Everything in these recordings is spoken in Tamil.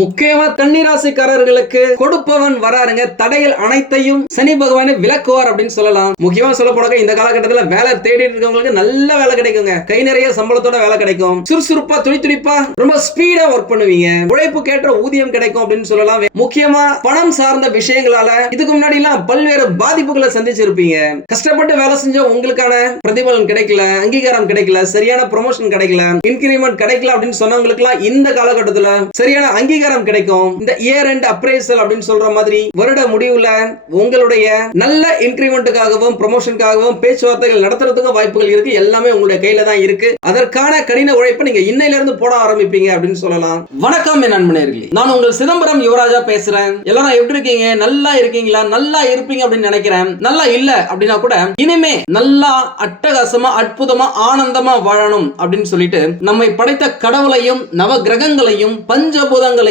முக்கியமா கன்னிராசிக்காரர்களுக்கு கொடுப்பவன் வராருங்க. தடைகள் அனைத்தையும் சனி பகவானே விளக்குவார் அப்படின்னு சொல்லலாம். முக்கியமா சொல்ல போனாக்க இந்த காலகட்டத்துல வேலை தேடிட்டு இருக்கவங்களுக்கு நல்ல வேலை கிடைக்குங்க. கை நிறைய சம்பளத்தோட வேலை கிடைக்கும். சுறுசுறுப்பா துணி துடிப்பா ரொம்ப ஸ்பீடா ஒர்க் பண்ணுவீங்க. உழைப்பு கேட்ட ஊதியம் கிடைக்கும் அப்படின்னு சொல்லலாம். முக்கியமா பணம் சார்ந்த விஷயங்களால இதுக்கு முன்னாடி எல்லாம் பல்வேறு பாதிப்புகளை சந்திச்சிருப்பீங்க. கஷ்டப்பட்டு வேலை செஞ்ச உங்களுக்கான பிரதிபலன் கிடைக்கல அங்கீகாரம் கிடைக்கல சரியான ப்ரொமோஷன் கிடைக்கல இன்கிரிமெண்ட் கிடைக்கல அப்படின்னு சொன்னவங்களுக்கு இந்த காலகட்டத்துல சரியான அங்கீகாரம் கிடைக்கும். இந்த இயர் அண்ட் அப்ரைசல் அப்படின்னு சொல்ற மாதிரி வருட முடிவுல உங்களுடைய நல்ல இன்கிரிமெண்ட்டுக்காகவும் ப்ரொமோஷனுக்காகவும் பேச்சுவார்த்தைகள் நடத்துறதுக்கும் வாய்ப்புகள் இருக்கு. எல்லாமே உங்களுடைய கையில தான் இருக்கு. அதற்கான கடின உழைப்பை நீங்க இன்னையில இருந்து போட ஆரம்பிப்பீங்க அப்படின்னு சொல்லலாம். வணக்கம் என் நண்பனர்களே நான் உங்கள் சிதம்பரம் யுவராஜா பேசுறேன். எல்லாரும் எப்படி இருக்கீங்க? நல்லா இருக்கீங்களா? நல்லா இருப்பீங்க அப்படின்னு நினைக்கிறேன். நல்லா இல்ல அப்படின்னா கூட இனிமே நல்லா அட்டகாசமா அற்புதமா ஆனந்தமா வாழணும் அப்படின்னு சொல்லிட்டு நம்மை படைத்த கடவுளையும் நவ கிரகங்களையும் பஞ்சபூதங்களையும்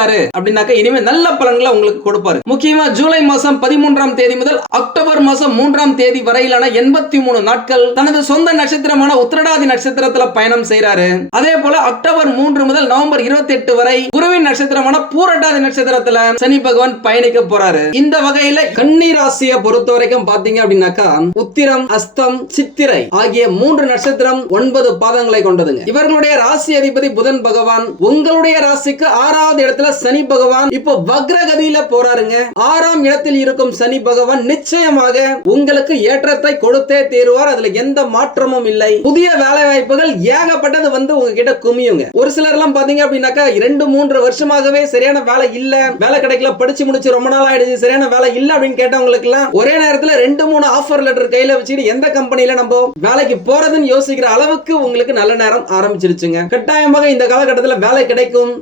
இருந்தாரு அப்படின்னாக்க இனிமே நல்ல பலன்களை உங்களுக்கு கொடுப்பாரு. முக்கியமா ஜூலை மாசம் பதிமூன்றாம் தேதி முதல் அக்டோபர் மாசம் மூன்றாம் தேதி வரையிலான எண்பத்தி மூணு நாட்கள் தனது சொந்த நட்சத்திரமான உத்திரடாதி நட்சத்திரத்துல பயணம் செய்யறாரு அதே போல அக்டோபர் மூன்று முதல் நவம்பர் இருபத்தி எட்டு வரை குருவின் நட்சத்திரமான பூரட்டாதி நட்சத்திரத்துல சனி பகவான் பயணிக்க போறாரு. இந்த வகையில கன்னி ராசியை பொறுத்த வரைக்கும் பாத்தீங்க அப்படின்னாக்கா உத்திரம் அஸ்தம் சித்திரை ஆகிய மூன்று நட்சத்திரம் ஒன்பது பாதங்களை கொண்டதுங்க. இவர்களுடைய ராசி அதிபதி புதன் பகவான் உங்களுடைய ராசிக்கு ஆறாவது இடத்துல சனி பகவான் இப்போ வக்ரகதியில போறாருங்க. ஆறாம் இடத்தில் இருக்கும் சனி பகவான் நிச்சயமாக உங்களுக்கு ஏற்றத்தை கொடுத்தே தீருவார். அதுல எந்த மாற்றமும் இல்லை. புதிய வேலை வாய்ப்புகள் ஏகப்பட்டது வந்து உங்ககிட்ட குமியுங்க. ஒரு சிலர் எல்லாம் பாத்தீங்க அப்படின்னாக்கா ரெண்டு மூன்று வருஷமாகவே சரியான வேலை இல்ல. வேலை கிடைக்கல படிச்சு முடிச்சு ரொம்ப நாள் ஆயிடுச்சு சரியான வேலை இல்ல அப்படின்னு கேட்டவங்களுக்கு எல்லாம் ஒரே நேரத்துல ரெண்டு மூணு ஆஃபர் லெட்டர் கையில வச்சுட்டு எந்த கம்பெனில நம்ம வேலைக்கு போறதுன்னு யோசிக்கிற அளவுக்கு உங்களுக்கு நல்ல நேரம் ஆரம்பிச்சிருச்சுங்க. கட்டாயமாக இந்த காலகட்டத்தில் வேலை கிடைக்கும்.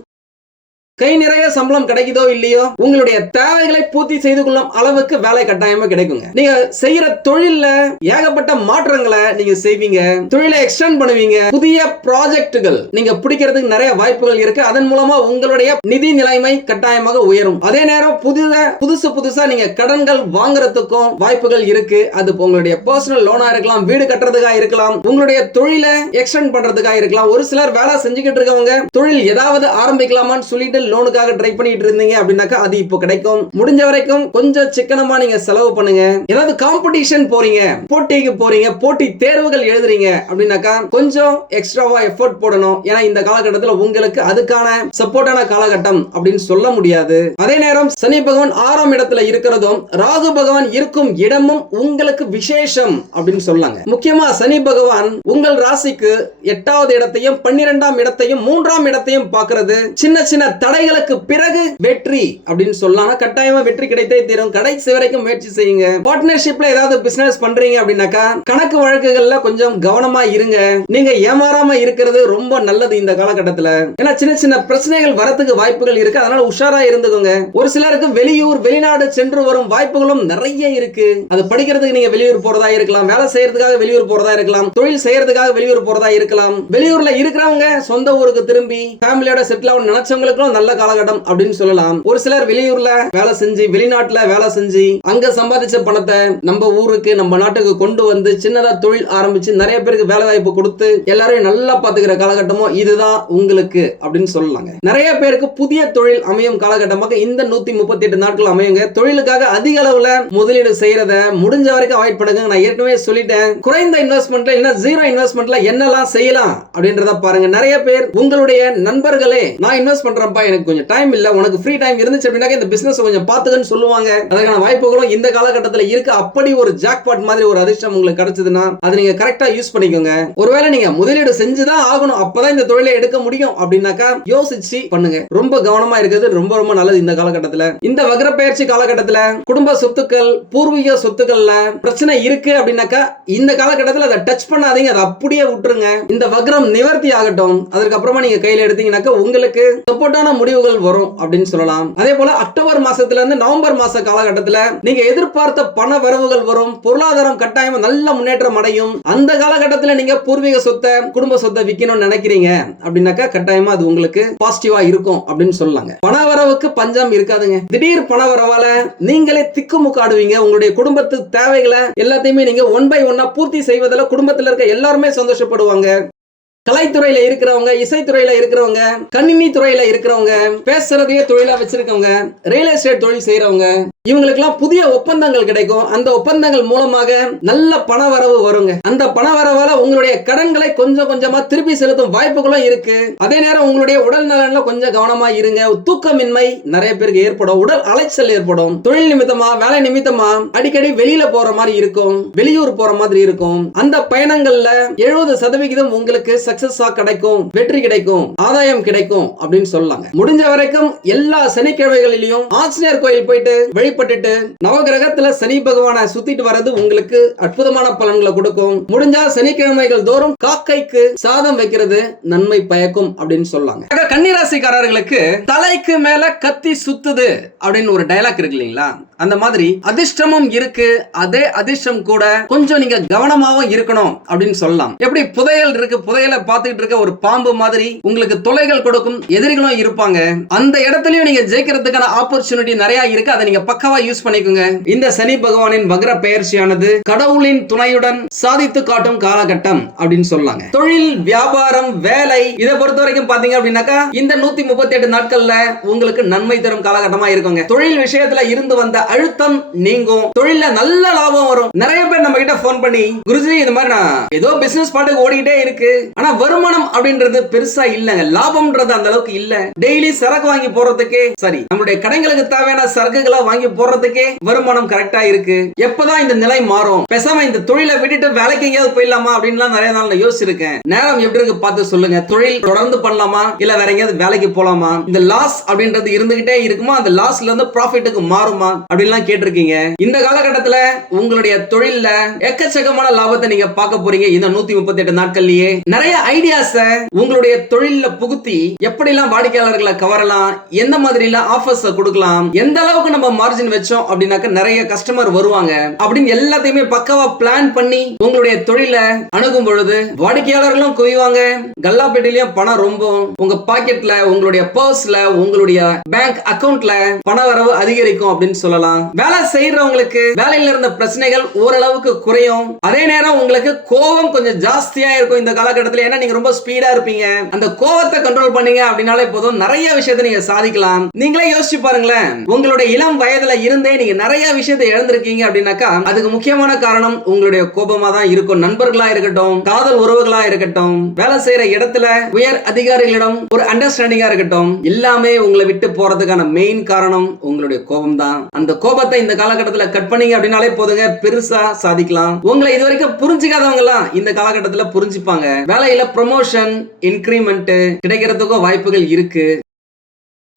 கை நிறைய சம்பளம் கிடைக்குதோ இல்லையோ உங்களுடைய தேவைகளை பூர்த்தி செய்து கொள்ளும் அளவுக்கு வேலை கட்டாயமா கிடைக்குங்க. நீங்க செய்யற தொழில்ல ஏகப்பட்ட மாற்றங்களை நீங்க செய்வீங்க தொழிலை எக்ஸ்டெண்ட் பண்ணுவீங்க புதிய ப்ராஜெக்டுகள் நீங்க பிடிக்கிறதுக்கு நிறைய வாய்ப்புகள் இருக்கு. அதன் மூலமா உங்களுடைய நிதி நிலைமை கட்டாயமாக உயரும். அதே நேரம் புதிய புதுசு புதுசா நீங்க கடன்கள் வாங்குறதுக்கும் வாய்ப்புகள் இருக்கு. அது உங்களுடைய பர்சனல் லோனா இருக்கலாம் வீடு கட்டுறதுக்காக இருக்கலாம் உங்களுடைய தொழிலை எக்ஸ்டெண்ட் பண்றதுக்கா இருக்கலாம். ஒரு சிலர் வேலை செஞ்சுக்கிட்டு இருக்கவங்க தொழில் ஏதாவது ஆரம்பிக்கலாமான்னு சொல்லிட்டு லோனுக்காக ட்ரை பண்ணிட்டு இருந்தீங்க அப்படின்னாக்கா அது இப்போ கிடைக்கும். முடிஞ்ச வரைக்கும் கொஞ்சம் சிக்கனமா நீங்க செலவு பண்ணுங்க. ஏதாவது காம்படிஷன் போறீங்க போட்டிக்கு போறீங்க போட்டி தேர்வுகள் எழுதுறீங்க அப்படின்னாக்கா கொஞ்சம் எக்ஸ்ட்ராவா எஃபோர்ட் போடணும். ஏன்னா இந்த காலகட்டத்தில் உங்களுக்கு அதுக்கான சப்போர்ட்டான காலகட்டம் அப்படின்னு சொல்ல முடியாது. அதே நேரம் சனி பகவான் ஆறாம் இடத்துல இருக்கிறதும் ராகு பகவான் இருக்கும் இடமும் உங்களுக்கு விசேஷம் அப்படின்னு சொல்லாங்க. முக்கியமா சனி பகவான் உங்கள் ராசிக்கு எட்டாவது இடத்தையும் பன்னிரெண்டாம் இடத்தையும் மூன்றாம் இடத்தையும் பார்க்கறது. சின்ன சின்ன தடை தடைகளுக்கு பிறகு வெற்றி அப்படின்னு சொல்லலாம் கட்டாயமா வெற்றி கிடைத்தே தீரும். கடைசி வரைக்கும் முயற்சி செய்யுங்க. பார்ட்னர்ஷிப்ல ஏதாவது பிசினஸ் பண்றீங்க அப்படின்னாக்கா கணக்கு வழக்குகள்ல கொஞ்சம் கவனமா இருங்க. நீங்க ஏமாறாம இருக்கிறது ரொம்ப நல்லது இந்த காலகட்டத்துல. ஏன்னா சின்ன சின்ன பிரச்சனைகள் வரத்துக்கு வாய்ப்புகள் இருக்கு. அதனால உஷாரா இருந்துக்கோங்க. ஒரு சிலருக்கு வெளியூர் வெளிநாடு சென்று வரும் வாய்ப்புகளும் நிறைய இருக்கு. அது படிக்கிறதுக்கு நீங்க வெளியூர் போறதா இருக்கலாம். வேலை செய்யறதுக்காக வெளியூர் போறதா இருக்கலாம். தொழில் செய்யறதுக்காக வெளியூர் போறதா இருக்கலாம். வெளியூர்ல இருக்கிறவங்க சொந்த ஊருக்கு திரும்பி ஃபேமிலியோட செட்டில் ஆகணும் நினைச்சவங்களுக்கும் நல்ல காலகட்டம் அப்படின்னு சொல்லலாம். ஒரு சிலர் வெளியூர்ல வேலை செஞ்சு வெளிநாட்டுல வேலை செஞ்சு அங்க சம்பாதிச்ச பணத்தை நம்ம ஊருக்கு நம்ம நாட்டுக்கு கொண்டு வந்து சின்னதா தொழில் ஆரம்பிச்சு நிறைய பேருக்கு வேலை வாய்ப்பு கொடுத்து எல்லாரையும் நல்லா பாத்துக்கிற காலகட்டமும் இதுதான் உங்களுக்கு அப்படின்னு சொல்லலாங்க. நிறைய பேருக்கு புதிய தொழில் அமையும் காலகட்டமாக இந்த நூத்தி முப்பத்தி எட்டு நாட்கள் அமையுங்க. தொழிலுக்காக அதிக அளவுல முதலீடு செய்யறத முடிஞ்ச வரைக்கும் அவாய்ட் பண்ணுங்க நான் ஏற்கனவே சொல்லிட்டேன். குறைந்த இன்வெஸ்ட்மெண்ட்ல இல்ல ஜீரோ இன்வெஸ்ட்மெண்ட்ல என்னெல்லாம் செய்யலாம் அப்படின்றத பாருங்க. நிறைய பேர் உங்களுடைய நண்பர்களே நான் இன்வெஸ்ட் பண்றேன்ப்பா எனக்கு எனக்கு கொஞ்சம் டைம் இல்ல உனக்கு ஃப்ரீ டைம் இருந்துச்சு அப்படின்னாக்க இந்த பிசினஸ் கொஞ்சம் பார்த்துக்கன்னு சொல்லுவாங்க. அதற்கான வாய்ப்புகளும் இந்த காலகட்டத்துல இருக்கு. அப்படி ஒரு ஜாக்பாட் மாதிரி ஒரு அதிர்ஷ்டம் உங்களுக்கு கிடைச்சதுன்னா அதை நீங்க கரெக்டா யூஸ் பண்ணிக்கோங்க. ஒருவேளை நீங்க முதலீடு செஞ்சுதான் ஆகணும் அப்பதான் இந்த தொழிலை எடுக்க முடியும் அப்படின்னாக்கா யோசிச்சு பண்ணுங்க. ரொம்ப கவனமா இருக்கிறது ரொம்ப ரொம்ப நல்லது இந்த காலகட்டத்துல. இந்த வக்ர பயிற்சி காலகட்டத்துல குடும்ப சொத்துக்கள் பூர்வீக சொத்துக்கள்ல பிரச்சனை இருக்கு அப்படின்னாக்கா இந்த காலகட்டத்துல அதை டச் பண்ணாதீங்க. அதை அப்படியே விட்டுருங்க. இந்த வக்ரம் நிவர்த்தி ஆகட்டும். அதுக்கப்புறமா நீங்க கையில எடுத்தீங்கன்னாக்கா உங்களுக்கு சப்போர்ட்டான முடிவுகள் வரும் அப்படின்னு சொல்லலாம். அதே போல அக்டோபர் மாசத்துல இருந்து நவம்பர் மாச காலகட்டத்துல நீங்க எதிர்பார்த்த பண வரவுகள் வரும். பொருளாதாரம் கட்டாயம் நல்ல முன்னேற்றம் அடையும். அந்த காலகட்டத்துல நீங்க பூர்வீக சொத்தை குடும்ப சொத்தை விற்கணும்னு நினைக்கிறீங்க அப்படின்னாக்கா கட்டாயமா அது உங்களுக்கு பாசிட்டிவா இருக்கும் அப்படின்னு சொல்லலாங்க. பண வரவுக்கு பஞ்சம் இருக்காதுங்க. திடீர் பண வரவால நீங்களே திக்குமுக்காடுவீங்க. உங்களுடைய குடும்பத்து தேவைகளை எல்லாத்தையுமே நீங்க ஒன் பை ஒன்னா பூர்த்தி செய்வதில் குடும்பத்துல இருக்க எல்லாருமே சந்தோஷப்படுவாங்க. கலைத்துறையில இருக்கிறவங்க இசைத்துறையில இருக்கிறவங்க கணினி துறையில இருக்கிறவங்க பேசுறதையே தொழிலா வச்சிருக்கவங்க ரியல் எஸ்டேட் தொழில் செய்யறவங்க இவங்களுக்கெல்லாம் புதிய ஒப்பந்தங்கள் கிடைக்கும். அந்த ஒப்பந்தங்கள் மூலமாக நல்ல பண வரவு வருங்க. அந்த பண வரவால உங்களுடைய கடன்களை கொஞ்சம் கொஞ்சமா திருப்பி செலுத்தும் வாய்ப்புகளும் இருக்கு. அதே நேரம் உங்களுடைய உடல் நலன்ல கொஞ்சம் கவனமா இருங்க. தூக்கமின்மை நிறைய பேருக்கு ஏற்படும். உடல் அலைச்சல் ஏற்படும். தொழில் நிமித்தமா வேலை நிமித்தமா அடிக்கடி வெளியில போற மாதிரி இருக்கும். வெளியூர் போற மாதிரி இருக்கும். அந்த பயணங்கள்ல எழுபது சதவிகிதம் உங்களுக்கு சக்சஸா கிடைக்கும். வெற்றி கிடைக்கும். ஆதாயம் கிடைக்கும் அப்படின்னு சொல்லலாங்க முடிஞ்ச வரைக்கும் எல்லா சனிக்கிழமைகளிலும் ஆஞ்சநேயர் கோயில் போயிட்டு வழிபட்டுட்டு நவகிரகத்துல சனி பகவானை சுத்திட்டு வர்றது உங்களுக்கு அற்புதமான பலன்களை கொடுக்கும். முடிஞ்சா சனிக்கிழமைகள் தோறும் காக்கைக்கு சாதம் வைக்கிறது நன்மை பயக்கும் அப்படின்னு சொல்லலாங்க கன்னிராசிக்காரர்களுக்கு தலைக்கு மேல கத்தி சுத்துது அப்படின்னு ஒரு டைலாக் இருக்கு இல்லைங்களா? அந்த மாதிரி அதிர்ஷ்டமும் இருக்கு. அதே அதிர்ஷ்டம் கூட கொஞ்சம் நீங்க கவனமாவும் இருக்கணும் அப்படின்னு சொல்லலாம். எப்படி புதையல் இருக்கு? புதையலை பார்த்துட்டு இருக்க ஒரு பாம்பு மாதிரி உங்களுக்கு தொலைகள் கொடுக்கும் எதிரிகளும் இருப்பாங்க. அந்த இடத்துலயும் நீங்க ஜெயிக்கிறதுக்கான ஆப்பர்ச்சுனிட்டி நிறைய இருக்கு. அதை நீங்க பக்காவா யூஸ் பண்ணிக்கோங்க. இந்த சனி பகவானின் வக்ர பெயர்ச்சியானது கடவுளின் துணையுடன் சாதித்து காட்டும் காலகட்டம் அப்படின்னு சொல்லாங்க. தொழில் வியாபாரம் வேலை இதை பொறுத்த வரைக்கும் பாத்தீங்க அப்படின்னாக்கா இந்த நூத்தி முப்பத்தி எட்டு நாட்கள்ல உங்களுக்கு நன்மை தரும் காலகட்டமா இருக்குங்க. தொழில் விஷயத்துல இருந்து வந்த அழுத்தம் நீங்கும். தொழில நல்ல லாபம் வரும். நிறைய பேர் நம்ம கிட்ட போன் பண்ணி குருஜி இந்த மாதிரி நான் ஏதோ பிசினஸ் பாட்டுக்கு ஓடிக்கிட்டே இருக்கு. ஆனா வருமானம் அப்படின்றது பெருசா இல்லங்க. லாபம்ன்றது அந்த அளவுக்கு இல்ல. டெய்லி சரக்கு வாங்கி போறதுக்கு சரி நம்மளுடைய கடைகளுக்கு தேவையான சரக்குகளை வாங்கி போறதுக்கே வருமானம் கரெக்டா இருக்கு. எப்பதான் இந்த நிலை மாறும்? பேசாம இந்த தொழிலை விட்டுட்டு வேலைக்கு எங்கேயாவது போயிடலாமா? அப்படின்னு நிறைய நாள் யோசிச்சிருக்கேன். நேரம் எப்படி இருக்கு பார்த்து சொல்லுங்க. தொழில் தொடர்ந்து பண்ணலாமா? இல்ல வேற எங்கேயாவது வேலைக்கு போலாமா? இந்த லாஸ் அப்படின்றது இருந்துகிட்டே இருக்குமா? அந்த லாஸ்ல இருந்து ப்ராஃபிட்டுக்கு மாறுமா? அப்படின்லாம் கேட்டிருக்கீங்க. இந்த காலகட்டத்துல உங்களுடைய தொழில்ல எக்கச்சக்கமான லாபத்தை நீங்க பார்க்க போறீங்க. இந்த நூத்தி முப்பத்தி எட்டு நாட்கள்லயே. நிறைய ஐடியாஸ உங்களுடைய தொழில புகுத்தி எப்படி எல்லாம் வாடிக்கையாளர்களை கவரலாம்? எந்த மாதிரி எல்லாம் ஆஃபர்ஸ் கொடுக்கலாம்? எந்த அளவுக்கு நம்ம மார்ஜின் வச்சோம் அப்படின்னாக்க நிறைய கஸ்டமர் வருவாங்க. அப்படின்னு எல்லாத்தையுமே பக்கவா பிளான் பண்ணி உங்களுடைய தொழிலை அணுகும் பொழுது வாடிக்கையாளர்களும் குவிவாங்க. கல்லாப்பேட்டிலையும் பணம் ரொம்ப உங்க பாக்கெட்ல உங்களுடைய பர்ஸ்ல உங்களுடைய பேங்க் அக்கவுண்ட்ல பண வரவு அதிகரிக்கும் அப்படின்னு சொல்லலாம். வேலை செய்யறவங்களுக்கு வேலையில இருந்த பிரச்சனைகள் ஓரளவுக்கு குறையும். அதே நேரம் உங்களுக்கு கோபம் கொஞ்சம் ஜாஸ்தியா இருக்கும் இந்த காலகட்டத்தில். ஏன்னா நீங்க ரொம்ப ஸ்பீடா இருப்பீங்க. அந்த கோவத்தை கண்ட்ரோல் பண்ணீங்க அப்படின்னாலே போதும். நிறைய விஷயத்தை நீங்க சாதிக்கலாம். நீங்களே யோசிச்சு பாருங்களேன். உங்களுடைய இளம் வயதுல இருந்தே நீங்க நிறைய விஷயத்தை இழந்திருக்கீங்க அப்படின்னாக்கா அதுக்கு முக்கியமான காரணம் உங்களுடைய கோபமா தான் இருக்கும். நண்பர்களா இருக்கட்டும் காதல் உறவுகளா இருக்கட்டும் வேலை செய்யற இடத்துல உயர் அதிகாரிகளிடம் ஒரு அண்டர்ஸ்டாண்டிங்கா இருக்கட்டும் எல்லாமே உங்களை விட்டு போறதுக்கான மெயின் காரணம் உங்களுடைய கோபம் தான் அந்த கோபத்தை இந்த காலகட்டத்தில் கட் பண்ணீங்க அப்படின்னாலே போதுங்க பெருசா சாதிக்கலாம். உங்களை இது வரைக்கும் புரிஞ்சுக்காதவங்க எல்லாம் இந்த காலகட்டத்தில் புரிஞ்சுப்பாங்க. வேலையில ப்ரொமோஷன் இன்க்ரிமெண்ட் கிடைக்கிறதுக்கும் வாய்ப்புகள் இருக்கு.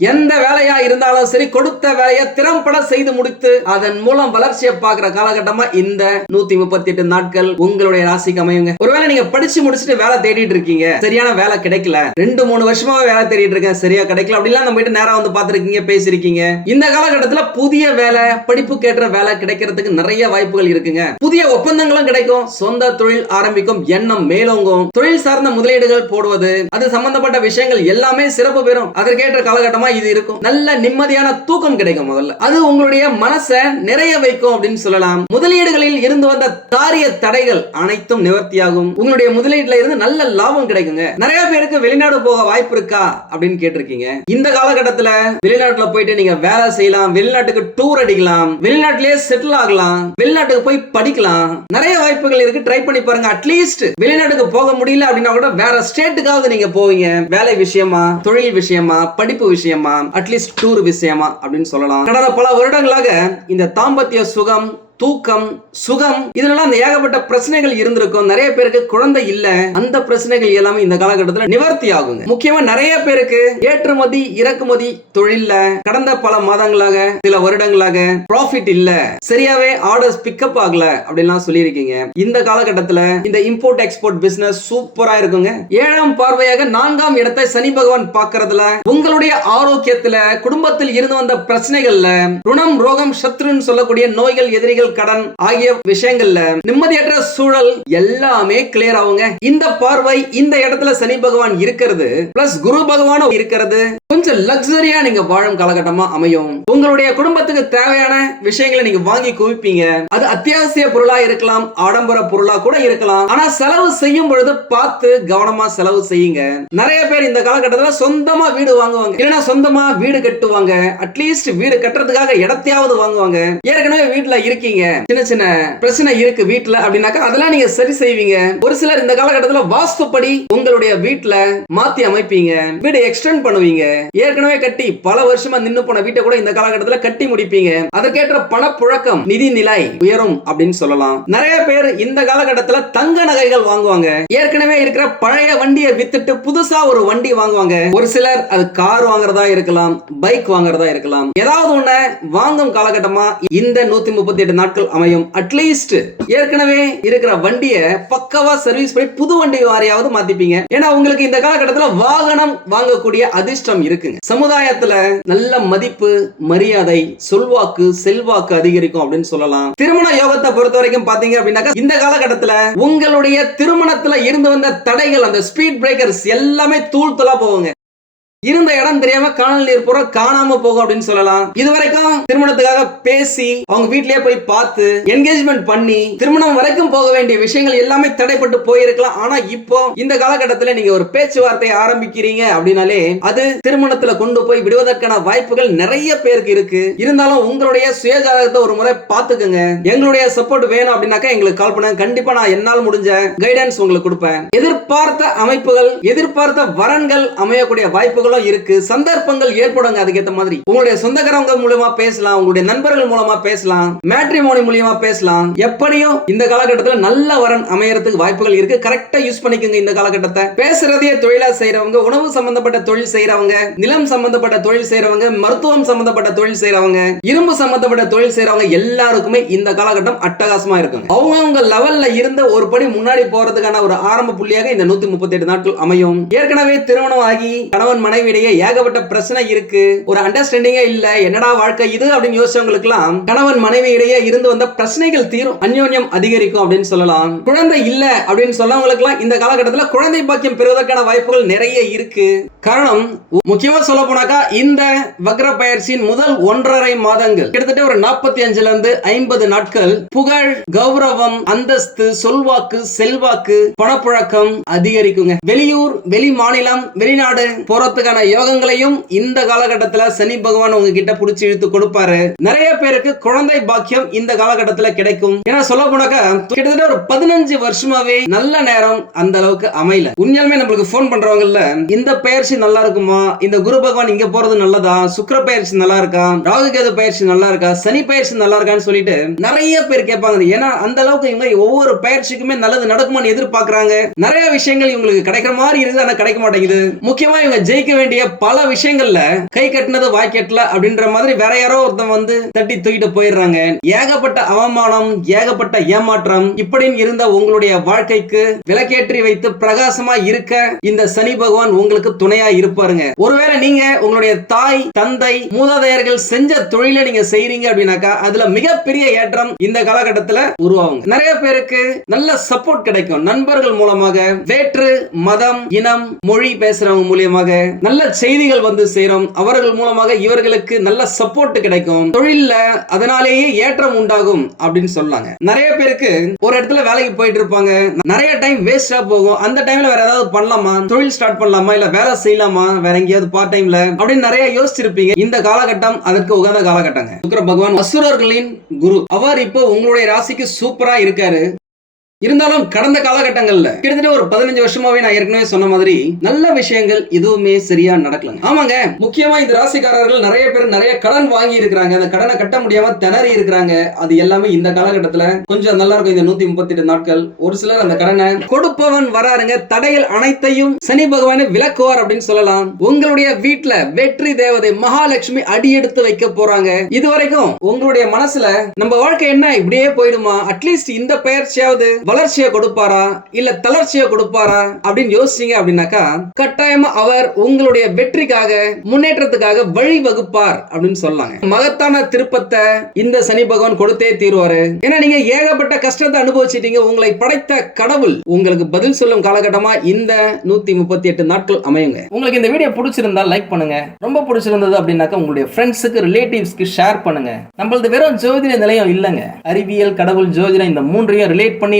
எந்த வேலையா இருந்தாலும் சரி கொடுத்த வேலையை திறம்பட செய்து முடித்து அதன் மூலம் வளர்ச்சியை பாக்குற காலகட்டமா இந்த நூத்தி முப்பத்தி எட்டு நாட்கள் உங்களுடைய ராசிக்கு அமையுங்க. ஒருவேளை நீங்க படிச்சு முடிச்சுட்டு வேலை தேடிட்டு இருக்கீங்க. சரியான வேலை கிடைக்கல. ரெண்டு மூணு வருஷமா வேலை தேடிட்டு இருக்கேன். சரியா கிடைக்கல. அப்படிலாம் நம்ம கிட்ட நேரம் வந்து பாத்துருக்கீங்க பேசிருக்கீங்க இந்த காலகட்டத்துல புதிய வேலை படிப்புக்கு ஏற்ற வேலை கிடைக்கிறதுக்கு நிறைய வாய்ப்புகள் இருக்குங்க. புதிய ஒப்பந்தங்களும் கிடைக்கும். சொந்த தொழில் ஆரம்பிக்கும் எண்ணம் மேலோங்கும். தொழில் சார்ந்த முதலீடுகள் போடுவது அது சம்பந்தப்பட்ட விஷயங்கள் எல்லாமே சிறப்பு பெறும். அதற்கேற்ற காலகட்டமா இது இருக்கும். நல்ல நிம்மதியான தூக்கம் கிடைக்கும் முதல்ல. அது உங்களுடைய மனசை நிறைய வைக்கும் அப்படின்னு சொல்லலாம். முதலீடுகளில் இருந்து வந்த காரிய தடைகள் அனைத்தும் நிவர்த்தியாகும். உங்களுடைய முதலீட்டுல இருந்து நல்ல லாபம் கிடைக்குங்க. நிறைய பேருக்கு வெளிநாடு போக வாய்ப்பு இருக்கா அப்படின்னு கேட்டிருக்கீங்க. இந்த காலகட்டத்துல வெளிநாட்டுல போயிட்டு நீங்க வேலை செய்யலாம். வெளிநாட்டுக்கு டூர் அடிக்கலாம். வெளிநாட்டிலேயே செட்டில் ஆகலாம். வெளிநாட்டுக்கு போய் படிக்கலாம். நிறைய வாய்ப்புகள் இருக்கு. ட்ரை பண்ணி பாருங்க. அட்லீஸ்ட் வெளிநாட்டுக்கு போக முடியல அப்படின்னா கூட வேற ஸ்டேட்டுக்காவது நீங்க போவீங்க. வேலை விஷயமா தொழில் விஷயமா படிப்பு விஷயமா. அட்லீஸ்ட் டூர் விஷயமா அப்படின்னு சொல்லலாம். கடந்த பல வருடங்களாக இந்த தாம்பத்திய சுகம் தூக்கம் சுகம் இதுலலாம் அந்த ஏகப்பட்ட பிரச்சனைகள் இருந்திருக்கும். நிறைய பேருக்கு குழந்தை இல்ல. அந்த பிரச்சனைகள் எல்லாமே இந்த காலகட்டத்தில் நிவர்த்தி ஆகுங்க. முக்கியமா நிறைய பேருக்கு ஏற்றுமதி இறக்குமதி தொழில்ல கடந்த பல மாதங்களாக சில வருடங்களாக ப்ராஃபிட் இல்ல. சரியாவே ஆர்டர்ஸ் பிக்கப் ஆகல அப்படின்லாம் சொல்லியிருக்கீங்க. இந்த காலகட்டத்தில் இந்த இம்போர்ட் எக்ஸ்போர்ட் பிசினஸ் சூப்பரா இருக்குங்க. ஏழாம் பார்வையாக நான்காம் இடத்தை சனி பகவான் பார்க்கறதுல உங்களுடைய ஆரோக்கியத்துல குடும்பத்தில் இருந்து வந்த பிரச்சனைகள்ல ருணம் ரோகம் சத்ருன்னு சொல்லக்கூடிய நோய்கள் எதிரிகள் கடன் ஆகிய விஷயங்கள்ல நிம்மதியற்ற சூழல் எல்லாமே கிளியர் ஆகுங்க. இந்த பார்வை இந்த இடத்துல சனி பகவான் இருக்கிறது பிளஸ் குரு பகவானும் இருக்கிறது. கொஞ்சம் லக்ஸரியா நீங்க வாழும் காலகட்டமா அமையும். உங்களுடைய குடும்பத்துக்கு தேவையான விஷயங்களை நீங்க வாங்கி குவிப்பீங்க. அது அத்தியாவசிய பொருளா இருக்கலாம் ஆடம்பர பொருளா கூட இருக்கலாம். ஆனா செலவு செய்யும் பொழுது பார்த்து கவனமா செலவு செய்யுங்க. நிறைய பேர் இந்த காலகட்டத்துல சொந்தமா வீடு வாங்குவாங்க. இல்லைன்னா சொந்தமா வீடு கட்டுவாங்க. அட்லீஸ்ட் வீடு கட்டுறதுக்காக இடத்தையாவது வாங்குவாங்க. ஏற்கனவே வீட்டுல இருக்கீங்க. சின்ன சின்ன பிரச்சனை இருக்கு வீட்டுல அப்படின்னாக்கா அதெல்லாம் நீங்க சரி செய்வீங்க. ஒரு சிலர் இந்த காலகட்டத்துல வாஸ்துப்படி உங்களுடைய வீட்டுல மாத்தி அமைப்பீங்க. வீடு எக்ஸ்டெண்ட் பண்ணுவீங்க. ஏற்கனவே கட்டி பல வருஷமா நின்னு போன வீட்டை கூட இந்த காலகட்டத்துல கட்டி முடிப்பீங்க. அதற்கேற்ற பணப்புழக்கம் நிதி நிலை உயரும் அப்படின்னு சொல்லலாம். நிறைய பேர் இந்த காலகட்டத்துல தங்க நகைகள் வாங்குவாங்க. ஏற்கனவே இருக்கிற பழைய வண்டியை வித்துட்டு புதுசா ஒரு வண்டி வாங்குவாங்க. ஒரு சிலர் அது கார் வாங்குறதா இருக்கலாம் பைக் வாங்குறதா இருக்கலாம். ஏதாவது ஒண்ணு வாங்கும் காலகட்டமா இந்த நூத்தி முப்பத்தி எட்டு நாட்கள் அமையும். அட்லீஸ்ட் ஏற்கனவே இருக்கிற வண்டியை பக்கவா சர்வீஸ் பண்ணி புது வண்டி வாரியாவது மாத்திப்பீங்க. ஏன்னா உங்களுக்கு இந்த காலகட்டத்துல வாகனம் வாங்கக்கூடிய அதிர்ஷ்டம் இருக்குங்க. சமுதாயத்துல நல்ல மதிப்பு மரியாதை சொல்வாக்கு செல்வாக்கு அதிகரிக்கும் அப்படின்னு சொல்லலாம். திருமண யோகத்தை பொறுத்த வரைக்கும் பாத்தீங்க அப்படின்னாக்கா இந்த காலகட்டத்துல உங்களுடைய திருமணத்துல இருந்து வந்த தடைகள் அந்த ஸ்பீட் பிரேக்கர்ஸ் எல்லாமே தூள் தூளா போவாங்க இருந்த இடம் தெரியாம காணல் நீர் பூரா காணாம போகும் அப்படின்னு சொல்லலாம். இதுவரைக்கும் திருமணத்துக்காக பேசி அவங்க வீட்லயே போய் பார்த்து என்கேஜ்மெண்ட் பண்ணி திருமணம் வரைக்கும் போக வேண்டிய விஷயங்கள் எல்லாமே தடைப்பட்டு போயிருக்கலாம். ஆனா இப்போ இந்த காலகட்டத்துல நீங்க ஒரு பேச்சுவார்த்தையை ஆரம்பிக்கிறீங்க அப்படின்னாலே அது திருமணத்துல கொண்டு போய் விடுவதற்கான வாய்ப்புகள் நிறைய பேருக்கு இருக்கு. இருந்தாலும் உங்களுடைய சுயஜாதகத்தை ஒரு முறை பார்த்துக்கோங்க. எங்களுடைய சப்போர்ட் வேணும் அப்படின்னாக்கா எங்களுக்கு கால் பண்ணுங்க. கண்டிப்பா நான் என்னால் முடிஞ்ச கைடன்ஸ் உங்களுக்கு கொடுப்பேன். எதிர்பார்த்த அமைப்புகள் எதிர்பார்த்த வரன்கள் அமையக்கூடிய வாய்ப்புகள் வாய்ப்புகளும் இருக்கு. சந்தர்ப்பங்கள் ஏற்படுங்க அதுக்கேற்ற மாதிரி. உங்களுடைய சொந்தக்காரங்க மூலயமா பேசலாம். உங்களுடைய நண்பர்கள் மூலமா பேசலாம். மேட்ரிமோனி மூலியமா பேசலாம். எப்படியும் இந்த காலகட்டத்தில் நல்ல வரன் அமையறதுக்கு வாய்ப்புகள் இருக்கு. கரெக்டா யூஸ் பண்ணிக்கோங்க இந்த காலகட்டத்தை. பேசுறதே தொழிலா செய்யறவங்க உணவு சம்பந்தப்பட்ட தொழில் செய்யறவங்க நிலம் சம்பந்தப்பட்ட தொழில் செய்யறவங்க மருத்துவம் சம்பந்தப்பட்ட தொழில் செய்யறவங்க இரும்பு சம்பந்தப்பட்ட தொழில் செய்யறவங்க எல்லாருக்குமே இந்த காலகட்டம் அட்டகாசமா இருக்கும். அவங்கவுங்க லெவல்ல இருந்த ஒரு படி முன்னாடி போறதுக்கான ஒரு ஆரம்ப புள்ளியாக இந்த நூத்தி முப்பத்தி எட்டு நாட்கள் அமையும். ஏற்கனவே திருமணம் ஆகி கணவன் மனைவி இடையே ஏகப்பட்ட பிரச்சனை இருக்கு. ஒரு அண்டர்ஸ்டாண்டிங்கே இல்ல என்னடா வாழ்க்கை இது அப்படின்னு யோசிச்சவங்களுக்கு எல்லாம் கணவன் மனைவி இடையே இருந்து வந்த பிரச்சனைகள் தீரும். அந்யோன்யம் அதிகரிக்கும் அப்படின்னு சொல்லலாம். குழந்தை இல்ல அப்படின்னு சொல்லவங்களுக்கு எல்லாம் இந்த காலகட்டத்துல குழந்தை பாக்கியம் பெறுவதற்கான வாய்ப்புகள் நிறைய இருக்கு. காரணம் முக்கியமா சொல்ல போனாக்கா இந்த வக்ர பயிற்சியின் முதல் ஒன்றரை மாதங்கள் கிட்டத்தட்ட ஒரு நாற்பத்தி அஞ்சுல இருந்து ஐம்பது நாட்கள் புகழ் கௌரவம் அந்தஸ்து சொல்வாக்கு செல்வாக்கு பணப்புழக்கம் அதிகரிக்குங்க. வெளியூர் வெளி மாநிலம் வெளிநாடு போறதுக்கு போறதுக்கான யோகங்களையும் இந்த காலகட்டத்துல சனி பகவான் உங்ககிட்ட புடிச்சு இழுத்து கொடுப்பாரு. நிறைய பேருக்கு குழந்தை பாக்கியம் இந்த காலகட்டத்தில் கிடைக்கும். ஏன்னா சொல்ல போனாக்க கிட்டத்தட்ட ஒரு பதினஞ்சு வருஷமாவே நல்ல நேரம் அந்த அளவுக்கு அமையல. உண்மையாலுமே நம்மளுக்கு போன் பண்றவங்கல்ல இந்த பயிற்சி நல்லா இருக்குமா? இந்த குரு பகவான் இங்க போறது நல்லதா? சுக்கிர பயிற்சி நல்லா இருக்கா? ராகு கேது பயிற்சி நல்லா இருக்கா? சனி பயிற்சி நல்லா இருக்கான்னு சொல்லிட்டு நிறைய பேர் கேட்பாங்க. ஏன்னா அந்த அளவுக்கு இவங்க ஒவ்வொரு பயிற்சிக்குமே நல்லது நடக்குமான்னு எதிர்பார்க்கறாங்க. நிறைய விஷயங்கள் இவங்களுக்கு கிடைக்கிற மாதிரி இருந்து ஆனா கிடைக்க மாட்டேங்குது. முக்கியமா இவங்க ஜெயிக்க வேண்டிய பல விஷயங்கள்ல கை கட்டினது வாய் அப்படின்ற மாதிரி வேற யாரோ ஒருத்தன் வந்து தட்டி தூக்கிட்டு போயிடுறாங்க. ஏகப்பட்ட அவமானம் ஏகப்பட்ட ஏமாற்றம் இப்படின்னு இருந்த உங்களுடைய வாழ்க்கைக்கு விளக்கேற்றி வைத்து பிரகாசமா இருக்க இந்த சனி பகவான் உங்களுக்கு துணையா இருப்பாருங்க. ஒருவேளை நீங்க உங்களுடைய தாய் தந்தை மூதாதையர்கள் செஞ்ச தொழிலை நீங்க செய்யறீங்க அப்படின்னாக்கா அதுல மிகப்பெரிய ஏற்றம் இந்த காலகட்டத்துல உருவாகும் நிறைய பேருக்கு நல்ல சப்போர்ட் கிடைக்கும். நண்பர்கள் மூலமாக வேற்று மதம் இனம் மொழி பேசுறவங்க மூலியமாக. நல்ல செய்திகள் வந்து சேரும். அவர்கள் மூலமாக இவர்களுக்கு நல்ல சப்போர்ட் கிடைக்கும். தொழில்ல அதனாலேயே ஏற்றம் உண்டாகும் அப்படின்னு சொல்லாங்க. நிறைய பேருக்கு ஒரு இடத்துல வேலைக்கு போயிட்டு இருப்பாங்க. நிறைய டைம் வேஸ்டா போகும். அந்த டைம்ல வேற ஏதாவது பண்ணலாமா? தொழில் ஸ்டார்ட் பண்ணலாமா? இல்ல வேலை செய்யலாமா? வேற எங்கேயாவது பார்ட் டைம்ல அப்படின்னு நிறைய யோசிச்சிருப்பீங்க. இந்த காலகட்டம் அதற்கு உகந்த காலகட்டங்க. சுக்கர பகவான் அசுரர்களின் குரு. அவர் இப்போ உங்களுடைய ராசிக்கு சூப்பரா இருக்காரு. இருந்தாலும் கடந்த காலகட்டங்கள்ல கிட்டத்தட்ட ஒரு பதினஞ்சு வருஷமாவே நான் ஏற்கனவே சொன்ன மாதிரி நல்ல விஷயங்கள் எதுவுமே சரியா நடக்கலங்க. ஆமாங்க முக்கியமா இந்த ராசிக்காரர்கள் நிறைய பேர் நிறைய கடன் வாங்கி இருக்கிறாங்க. அந்த கடனை கட்ட முடியாம திணறி இருக்கிறாங்க. அது எல்லாமே இந்த காலகட்டத்துல கொஞ்சம் நல்லா இருக்கும். இந்த நூத்தி முப்பத்தி எட்டு நாட்கள். ஒரு சிலர் அந்த கடனை கொடுப்பவன் வராருங்க. தடைகள் அனைத்தையும் சனி பகவானை விளக்குவார் அப்படின்னு சொல்லலாம். உங்களுடைய வீட்டுல வெற்றி தேவதை மகாலட்சுமி அடியெடுத்து வைக்க போறாங்க. இது வரைக்கும் உங்களுடைய மனசுல நம்ம வாழ்க்கை என்ன? இப்படியே போயிடுமா? அட்லீஸ்ட் இந்த பயிற்சியாவது வளர்ச்சியை கொடுப்பாரா? இல்ல தளர்ச்சியை கொடுப்பாரா? அப்படின்னு யோசிச்சீங்க அப்படின்னாக்கா கட்டாயமா அவர் உங்களுடைய வெற்றிக்காக முன்னேற்றத்துக்காக வழி வகுப்பார் அப்படின்னு சொல்லலாங்க மகத்தான திருப்பத்தை இந்த சனி பகவான் கொடுத்தே தீர்வாரு. ஏன்னா நீங்க ஏகப்பட்ட கஷ்டத்தை அனுபவிச்சிட்டீங்க. உங்களை படைத்த கடவுள் உங்களுக்கு பதில் சொல்லும் காலகட்டமா இந்த நூத்தி முப்பத்தி எட்டு நாட்கள் அமையுங்க. உங்களுக்கு இந்த வீடியோ பிடிச்சிருந்தா லைக் பண்ணுங்க. ரொம்ப பிடிச்சிருந்தது அப்படின்னாக்கா உங்களுடைய ஃப்ரெண்ட்ஸுக்கு ரிலேட்டிவ்ஸ்க்கு ஷேர் பண்ணுங்க. நம்மளது வெறும் ஜோதிட நிலையம் இல்லைங்க. அறிவியல் கடவுள் ஜோதிடம் இந்த மூன்றையும் ரிலேட் பண்ணி